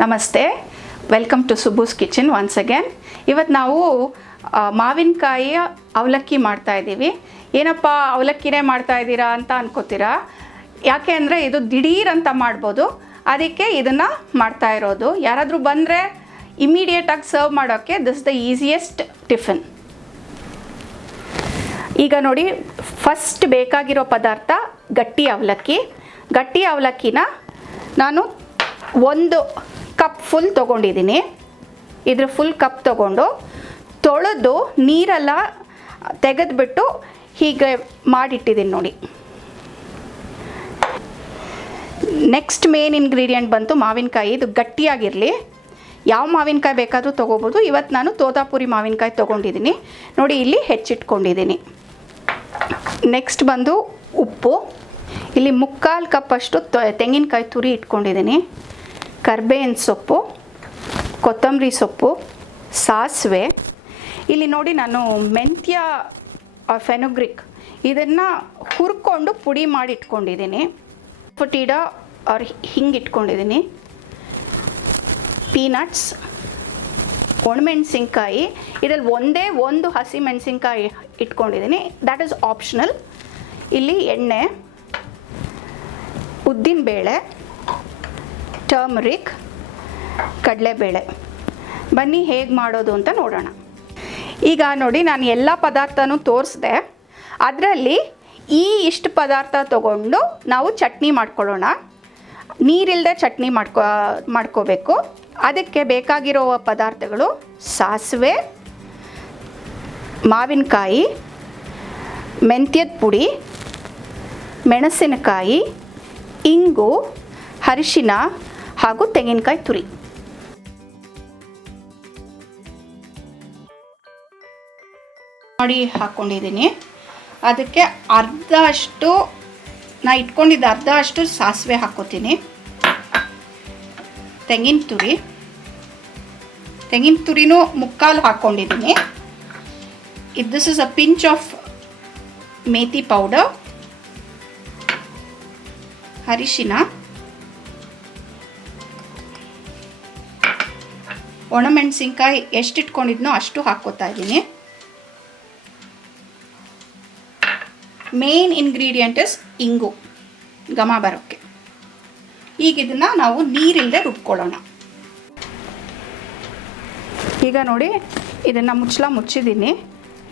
ನಮಸ್ತೆ, welcome to Subbu's kitchen once again. ಇವತ್ತು ನಾವು ಮಾವಿನಕಾಯಿಯ ಅವಲಕ್ಕಿ ಮಾಡ್ತಾ ಇದ್ದೀವಿ. ಏನಪ್ಪ ಅವಲಕ್ಕಿನೇ ಮಾಡ್ತಾ ಇದ್ದೀರಾ ಅಂತ ಅನ್ಕೋತೀರಾ. ಯಾಕೆ ಅಂದರೆ ಇದು ದಿಢೀರ್ ಅಂತ ಮಾಡ್ಬೋದು, ಅದಕ್ಕೆ ಇದನ್ನು ಮಾಡ್ತಾ ಇರೋದು. ಯಾರಾದರೂ ಬಂದರೆ ಇಮಿಡಿಯೇಟಾಗಿ ಸರ್ವ್ ಮಾಡೋಕ್ಕೆ ದಿಸ್ ದ ಈಸಿಯೆಸ್ಟ್ ಟಿಫಿನ್. ಈಗ ನೋಡಿ, ಫಸ್ಟ್ ಬೇಕಾಗಿರೋ ಪದಾರ್ಥ ಗಟ್ಟಿ ಅವಲಕ್ಕಿ. ಗಟ್ಟಿ ಅವಲಕ್ಕಿನ ನಾನು 1 ಕಪ್ ಫುಲ್ ತೊಗೊಂಡಿದ್ದೀನಿ. ಇದ್ರ ಫುಲ್ ಕಪ್ ತೊಗೊಂಡು ತೊಳೆದು ನೀರೆಲ್ಲ ತೆಗೆದುಬಿಟ್ಟು ಹೀಗೆ ಮಾಡಿಟ್ಟಿದ್ದೀನಿ ನೋಡಿ. ನೆಕ್ಸ್ಟ್ ಮೇನ್ ಇಂಗ್ರೀಡಿಯೆಂಟ್ ಬಂತು ಮಾವಿನಕಾಯಿ. ಇದು ಗಟ್ಟಿಯಾಗಿರಲಿ, ಯಾವ ಮಾವಿನಕಾಯಿ ಬೇಕಾದರೂ ತೊಗೋಬೋದು. ಇವತ್ತು ನಾನು ತೋತಾಪುರಿ ಮಾವಿನಕಾಯಿ ತೊಗೊಂಡಿದ್ದೀನಿ ನೋಡಿ, ಇಲ್ಲಿ ಹೆಚ್ಚಿಟ್ಕೊಂಡಿದ್ದೀನಿ. ನೆಕ್ಸ್ಟ್ ಬಂದು ಉಪ್ಪು. ಇಲ್ಲಿ 3/4 ಕಪ್ಪಷ್ಟು ತೆಂಗಿನಕಾಯಿ ತುರಿ ಇಟ್ಕೊಂಡಿದ್ದೀನಿ. ಕರ್ಬೇವಿನ ಸೊಪ್ಪು, ಕೊತ್ತಂಬರಿ ಸೊಪ್ಪು, ಸಾಸಿವೆ. ಇಲ್ಲಿ ನೋಡಿ, ನಾನು ಮೆಂತ್ಯ ಫೆನುಗ್ರಿಕ್ ಇದನ್ನು ಹುರ್ಕೊಂಡು ಪುಡಿ ಮಾಡಿ ಇಟ್ಕೊಂಡಿದ್ದೀನಿ. ಅಸಾಫೋಟಿಡಾ ಅವ್ರು ಹಿಂಗೆ ಇಟ್ಕೊಂಡಿದ್ದೀನಿ. ಪೀನಟ್ಸ್, ಒಣಮೆಣಸಿನ್ಕಾಯಿ. ಇದರಲ್ಲಿ ಒಂದೇ ಒಂದು ಹಸಿ ಮೆಣಸಿನ್ಕಾಯಿ ಇಟ್ಕೊಂಡಿದ್ದೀನಿ, ದ್ಯಾಟ್ ಈಸ್ ಆಪ್ಷನಲ್. ಇಲ್ಲಿ ಎಣ್ಣೆ, ಉದ್ದಿನಬೇಳೆ, ಟರ್ಮರಿಕ್, ಕಡಲೆಬೇಳೆ. ಬನ್ನಿ ಹೇಗೆ ಮಾಡೋದು ಅಂತ ನೋಡೋಣ. ಈಗ ನೋಡಿ, ನಾನು ಎಲ್ಲ ಪದಾರ್ಥನೂ ತೋರಿಸಿದೆ. ಅದರಲ್ಲಿ ಇಷ್ಟು ಪದಾರ್ಥ ತಗೊಂಡು ನಾವು ಚಟ್ನಿ ಮಾಡ್ಕೊಳ್ಳೋಣ. ನೀರಿಲ್ಲದೆ ಚಟ್ನಿ ಮಾಡ್ಕೋಬೇಕು. ಅದಕ್ಕೆ ಬೇಕಾಗಿರೋ ಪದಾರ್ಥಗಳು ಸಾಸಿವೆ, ಮಾವಿನಕಾಯಿ, ಮೆಂತ್ಯದ ಪುಡಿ, ಮೆಣಸಿನಕಾಯಿ, ಇಂಗು, ಅರಿಶಿನ ಹಾಗೂ ತೆಂಗಿನಕಾಯಿ ತುರಿ. ನೋಡಿ ಹಾಕ್ಕೊಂಡಿದ್ದೀನಿ. ಅದಕ್ಕೆ ಅರ್ಧ ಅಷ್ಟು ನಾ ಇಟ್ಕೊಂಡಿದ್ದ ಅರ್ಧ ಅಷ್ಟು ಸಾಸಿವೆ ಹಾಕ್ಕೋತೀನಿ. ತೆಂಗಿನ ತುರಿನೂ 3/4 ಹಾಕ್ಕೊಂಡಿದ್ದೀನಿ. This is a pinch off methi powder, ಅರಿಶಿನ, ಒಣಮೆಣಸಿನ್ಕಾಯಿ ಎಷ್ಟು ಇಟ್ಕೊಂಡಿದ್ನೋ ಅಷ್ಟು ಹಾಕ್ಕೋತಾ ಇದ್ದೀನಿ. ಮೇನ್ ಇಂಗ್ರೀಡಿಯೆಂಟ್ ಇಸ್ ಇಂಗು, ಘಮ ಬರೋಕ್ಕೆ. ಈಗ ಇದನ್ನು ನಾವು ನೀರಿಲ್ಲದೆ ರುಬ್ಕೊಳ್ಳೋಣ. ಈಗ ನೋಡಿ, ಇದನ್ನು ಮುಚ್ಚಿದ್ದೀನಿ.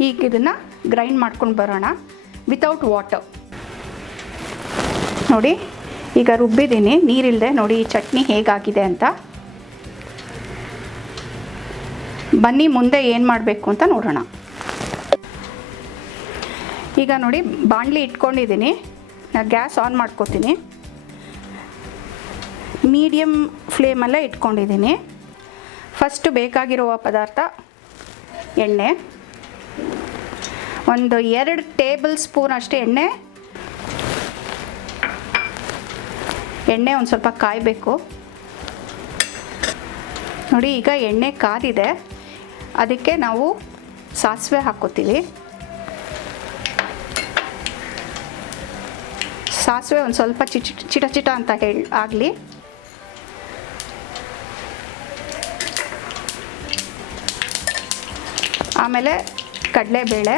ಈಗ ಇದನ್ನು ಗ್ರೈಂಡ್ ಮಾಡ್ಕೊಂಡು ಬರೋಣ ವಿತೌಟ್ ವಾಟರ್. ನೋಡಿ, ಈಗ ರುಬ್ಬಿದ್ದೀನಿ ನೀರಿಲ್ಲದೆ. ನೋಡಿ ಈ ಚಟ್ನಿ ಹೇಗಾಗಿದೆ ಅಂತ. ಬನ್ನಿ ಮುಂದೆ ಏನು ಮಾಡಬೇಕು ಅಂತ ನೋಡೋಣ. ಈಗ ನೋಡಿ, ಬಾಣಲಿ ಇಟ್ಕೊಂಡಿದ್ದೀನಿ. ನಾನು ಗ್ಯಾಸ್ ಆನ್ ಮಾಡ್ಕೋತೀನಿ. ಮೀಡಿಯಮ್ ಫ್ಲೇಮಲ್ಲೇ ಇಟ್ಕೊಂಡಿದ್ದೀನಿ. ಫಸ್ಟು ಬೇಕಾಗಿರುವ ಪದಾರ್ಥ ಎಣ್ಣೆ. ಒಂದು 2 ಟೇಬಲ್ ಸ್ಪೂನ್ ಅಷ್ಟು ಎಣ್ಣೆ ಒಂದು ಸ್ವಲ್ಪ ಕಾಯಬೇಕು ನೋಡಿ. ಈಗ ಎಣ್ಣೆ ಕಾದಿದೆ, ಅದಕ್ಕೆ ನಾವು ಸಾಸಿವೆ ಹಾಕ್ಕೋತೀವಿ. ಸಾಸಿವೆ ಒಂದು ಸ್ವಲ್ಪ ಚಿಟ ಅಂತ ಆಗಲಿ. ಆಮೇಲೆ ಕಡಲೆಬೇಳೆ.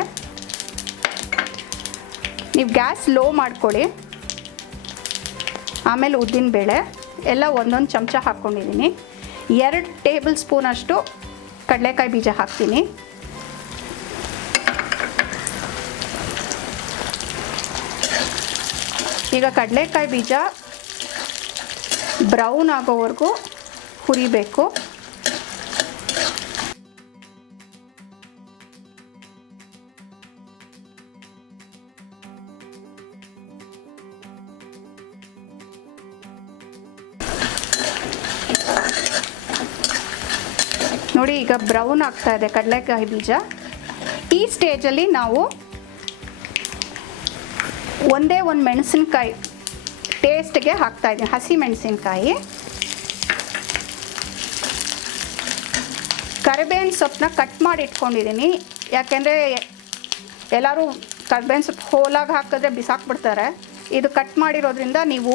ನೀವು ಗ್ಯಾಸ್ ಲೋ ಮಾಡ್ಕೊಳ್ಳಿ. ಆಮೇಲೆ ಉದ್ದಿನಬೇಳೆ ಎಲ್ಲ ಒಂದೊಂದು ಚಮಚ ಹಾಕ್ಕೊಂಡಿದ್ದೀನಿ. 2 ಟೇಬಲ್ ಸ್ಪೂನ್ ಅಷ್ಟು ಕಡಲೆಕಾಯಿ ಬೀಜ ಹಾಕ್ತೀನಿ. ಈಗ ಕಡಲೆಕಾಯಿ ಬೀಜ ಬ್ರೌನ್ ಆಗೋವರೆಗೂ ಹುರಿಬೇಕು. ನೋಡಿ, ಈಗ ಬ್ರೌನ್ ಆಗ್ತಾ ಇದೆ ಕಡಲೆಕಾಯಿ ಬೀಜ. ಈ ಸ್ಟೇಜಲ್ಲಿ ನಾವು ಒಂದೇ ಒಂದು ಮೆಣಸಿನ್ಕಾಯಿ ಟೇಸ್ಟ್ಗೆ ಹಾಕ್ತಾಯಿದ್ದೀನಿ, ಹಸಿ ಮೆಣಸಿನ್ಕಾಯಿ. ಕರಿಬೇವಿನ ಸೊಪ್ಪನ್ನ ಕಟ್ ಮಾಡಿ ಇಟ್ಕೊಂಡಿದ್ದೀನಿ. ಯಾಕೆಂದರೆ ಎಲ್ಲರೂ ಕರಿಬೇವಿನ ಸೊಪ್ಪು ಹೋಲಾಗಿ ಹಾಕಿದ್ರೆ ಬಿಸಾಕ್ಬಿಡ್ತಾರೆ. ಇದು ಕಟ್ ಮಾಡಿರೋದ್ರಿಂದ ನೀವು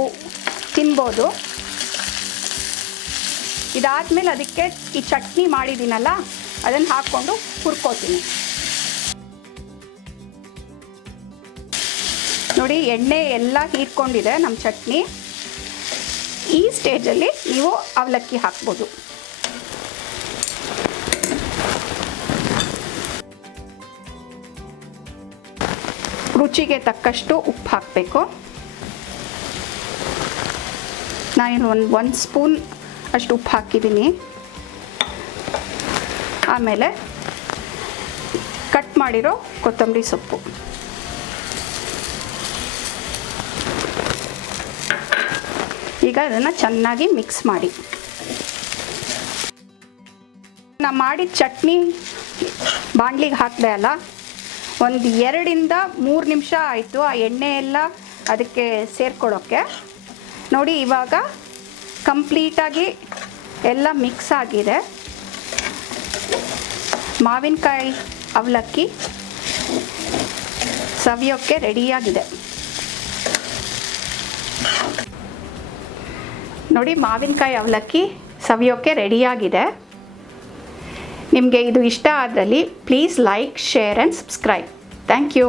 ತಿನ್ಬೋದು. ಇದಾದಮೇಲೆ ಅದಕ್ಕೆ ಈ ಚಟ್ನಿ ಮಾಡಿದ್ದೀನಲ್ಲ ಅದನ್ನು ಹಾಕ್ಕೊಂಡು ಹುರ್ಕೋತೀನಿ. ನೋಡಿ ಎಣ್ಣೆ ಎಲ್ಲ ಹೀರ್ಕೊಂಡಿದೆ ನಮ್ಮ ಚಟ್ನಿ. ಈ ಸ್ಟೇಜಲ್ಲಿ ನೀವು ಅವಲಕ್ಕಿ ಹಾಕ್ಬೋದು. ರುಚಿಗೆ ತಕ್ಕಷ್ಟು ಉಪ್ಪು ಹಾಕಬೇಕು. ನಾನು ಒಂದು ಸ್ಪೂನ್ ಅಷ್ಟು ಉಪ್ಪು ಹಾಕಿದ್ದೀನಿ. ಆಮೇಲೆ ಕಟ್ ಮಾಡಿರೋ ಕೊತ್ತಂಬರಿ ಸೊಪ್ಪು, ಈಗ ಅದನ್ನು ಚೆನ್ನಾಗಿ ಮಿಕ್ಸ್ ಮಾಡಿ. ನಾನು ಮಾಡಿದ ಚಟ್ನಿ ಬಾಣಲಿಗೆ ಹಾಕಿದೆ ಅಲ್ಲ, ಒಂದು 2 to 3 ನಿಮಿಷ ಆಯಿತು ಆ ಎಣ್ಣೆ ಎಲ್ಲ ಅದಕ್ಕೆ ಸೇರ್ಕೊಳ್ಳೋಕ್ಕೆ. ನೋಡಿ ಇವಾಗ ಕಂಪ್ಲೀಟಾಗಿ ಎಲ್ಲ ಮಿಕ್ಸ್ ಆಗಿದೆ. ಮಾವಿನಕಾಯಿ ಅವಲಕ್ಕಿ ಸವಿಯೋಕ್ಕೆ ರೆಡಿಯಾಗಿದೆ. ನೋಡಿ ಮಾವಿನಕಾಯಿ ಅವಲಕ್ಕಿ ಸವಿಯೋಕ್ಕೆ ರೆಡಿಯಾಗಿದೆ. ನಿಮಗೆ ಇದು ಇಷ್ಟ ಆದಲ್ಲಿ please like, share and subscribe. Thank you.